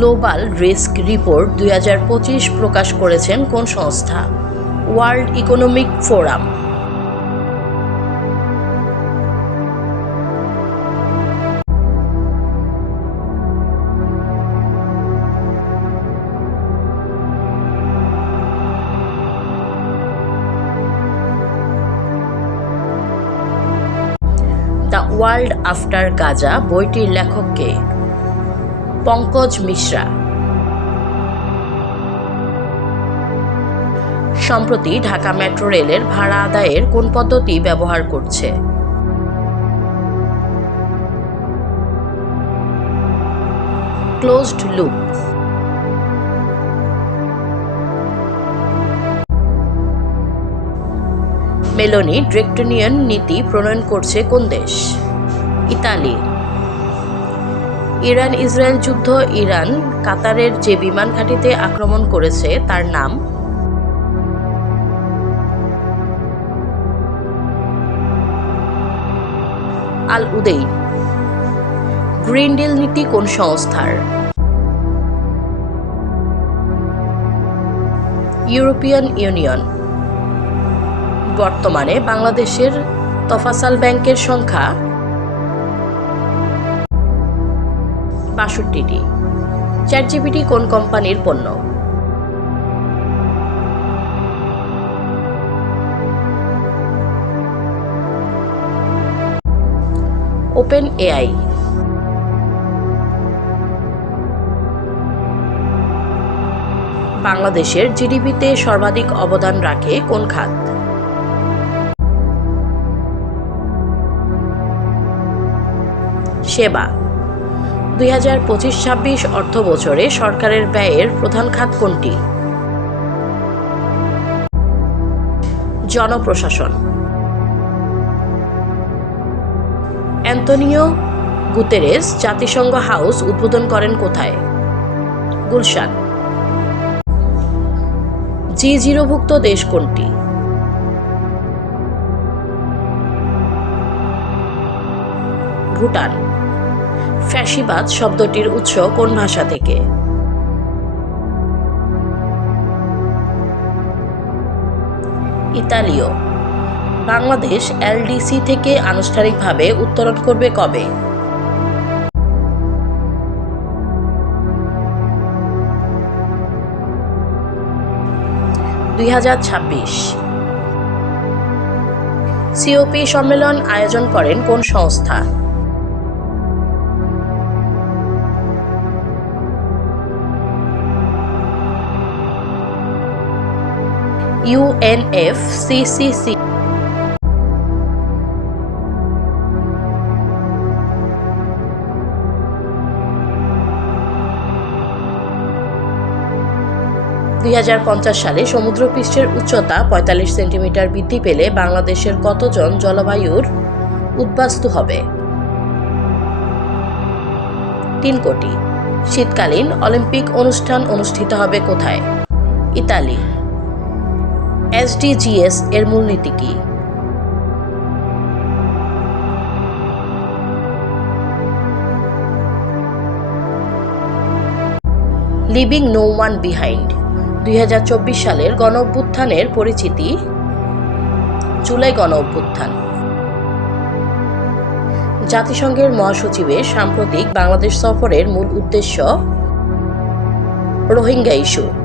Global risk report দুই হাজার পঁচিশ প্রকাশ করেছেন কোন সংস্থা? World Economic Forum. The world after Gaza, বইটির লেখককে পঙ্কজ মিশ্রা। সম্প্রতি ঢাকা মেট্রো রেলের ভাড়া আদায়ের কোন পদ্ধতি ব্যবহার করছে? Closed loop. মেলোনি ড্রেক্টনিয়ান নীতি প্রণয়ন করছে কোন দেশ? ইতালি। ইরান, ইসরায়েল যুদ্ধ, ইরান, কাতারের যে বিমান ঘাঁটিতে আক্রমণ করেছে, তার নাম। আল উদেইন গ্রিন ডিল নীতি কোন সংস্থার? European Union. বর্তমানে বাংলাদেশের তফাসাল ব্যাংকের সংখ্যা বাষট্টিটি। চ্যাট জিপিটি কোন কোম্পানির পণ্য? ওপেন এআই বাংলাদেশের জিডিপিতে সর্বাধিক অবদান রাখে কোন খাত? সেবা। দুই হাজার পঁচিশ ছাব্বিশ অর্থ বছরে সরকারের ব্যয়ের প্রধান খাত কোনটি? জনপ্রশাসন। অ্যান্তনিও গুতেরেস জাতিসংঘ হাউস উদ্বোধন করেন কোথায়? গুলশান। জি জিরোভুক্ত দেশ কোনটি? ভুটান। ফ্যাসিবাদ শব্দটির উৎস কোন ভাষা থেকে? ইতালীয়। বাংলাদেশ এলডিসি থেকে আনুষ্ঠানিকভাবে উত্তরণ করবে কবে? দুই হাজার ছাব্বিশ। সিওপি সম্মেলন আয়োজন করেন কোন সংস্থা? ইউএনএফসিসিসি দুই সালে সমুদ্রপৃষ্ঠের উচ্চতা পঁয়তাল্লিশ সেন্টিমিটার বৃদ্ধি পেলে বাংলাদেশের কতজন জলবায়ুর উদ্বাস্তু হবে? তিন কোটি। শীতকালীন অলিম্পিক অনুষ্ঠান অনুষ্ঠিত হবে কোথায়? ইতালি। এসডিজিএস এর মূলনীতি কি? লিভিং নো ওয়ান বিহাইন্ড দুই হাজার চব্বিশ সালের গণ অভ্যুত্থানের পরিচিতি, জুলাই গণ অভ্যুত্থান জাতিসংঘের মহাসচিবের সাম্প্রতিক বাংলাদেশ সফরের মূল উদ্দেশ্য, রোহিঙ্গা ইস্যু।